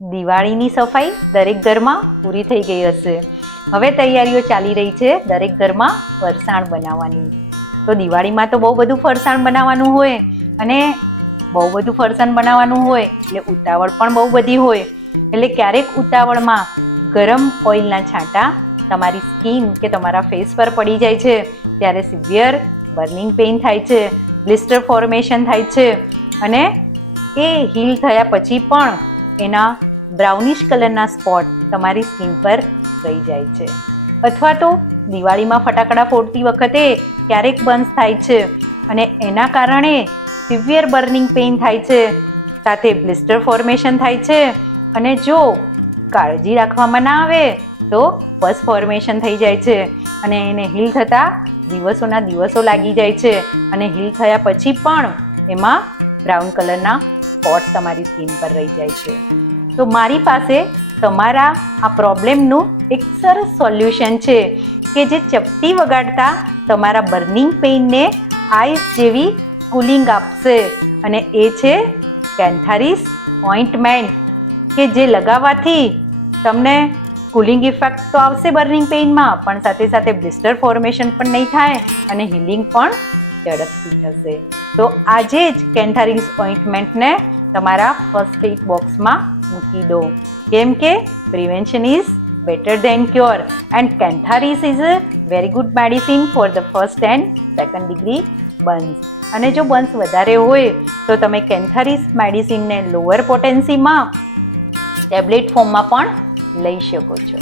દિવાળીની સફાઈ દરેક ઘરમાં પૂરી થઈ ગઈ હશે. હવે તૈયારીઓ ચાલી રહી છે દરેક ઘરમાં ફરસાણ બનાવવાની. તો દિવાળીમાં તો બહુ બધું ફરસાણ બનાવવાનું હોય અને બહુ બધું ફરસાણ બનાવવાનું હોય એટલે ઉતાવળ પણ બહુ બધી હોય. એટલે ક્યારેક ઉતાવળમાં ગરમ ઓઇલના છાંટા તમારી સ્કિન કે તમારા ફેસ પર પડી જાય છે ત્યારે સિવિયર બર્નિંગ પેઇન થાય છે, બ્લિસ્ટર ફોર્મેશન થાય છે અને એ હીલ થયા પછી પણ એના બ્રાઉનિશ કલરના સ્પોટ તમારી સ્કિન પર રહી જાય છે. અથવા તો દિવાળીમાં ફટાકડા ફોડતી વખતે ક્યારેક બર્ન્સ થાય છે અને એના કારણે સિવિયર બર્નિંગ પેઇન થાય છે, સાથે બ્લિસ્ટર ફોર્મેશન થાય છે અને જો કાળજી રાખવામાં ના આવે તો પસ ફોર્મેશન થઈ જાય છે અને એને હીલ થતાં દિવસોના દિવસો લાગી જાય છે અને હીલ થયા પછી પણ એમાં બ્રાઉન કલરના સ્પોટ તમારી સ્કિન પર રહી જાય છે. તો મારી પાસે તમારા આ પ્રોબ્લેમનું એક સરસ સોલ્યુશન છે કે જે ચપટી વગાડતા તમારા બર્નિંગ પેઇનને આઈસ જેવી કુલિંગ આપશે અને એ છે કેન્થારીસ ઓઇન્ટમેન્ટ કે જે લગાવવાથી તમને કુલિંગ ઇફેક્ટ તો આવશે બર્નિંગ પેઇનમાં, પણ સાથે સાથે બ્લિસ્ટર ફોર્મેશન પણ નહીં થાય અને હીલિંગ પણ ઝડપથી થશે. તો આજે જ કેન્થારીસ ઓઇન્ટમેન્ટને તમારા ફર્સ્ટ એડ બોક્સમાં મૂકી દો, કેમ કે prevention is better than cure and cantharis is a very good medicine for the first and second degree burns. અને જો બર્ન્સ વધારે હોય તો તમે કેન્થારીસ મેડિસિનને લોઅર પોટેન્સીમાં ટેબ્લેટ ફોર્મમાં પણ લઈ શકો છો.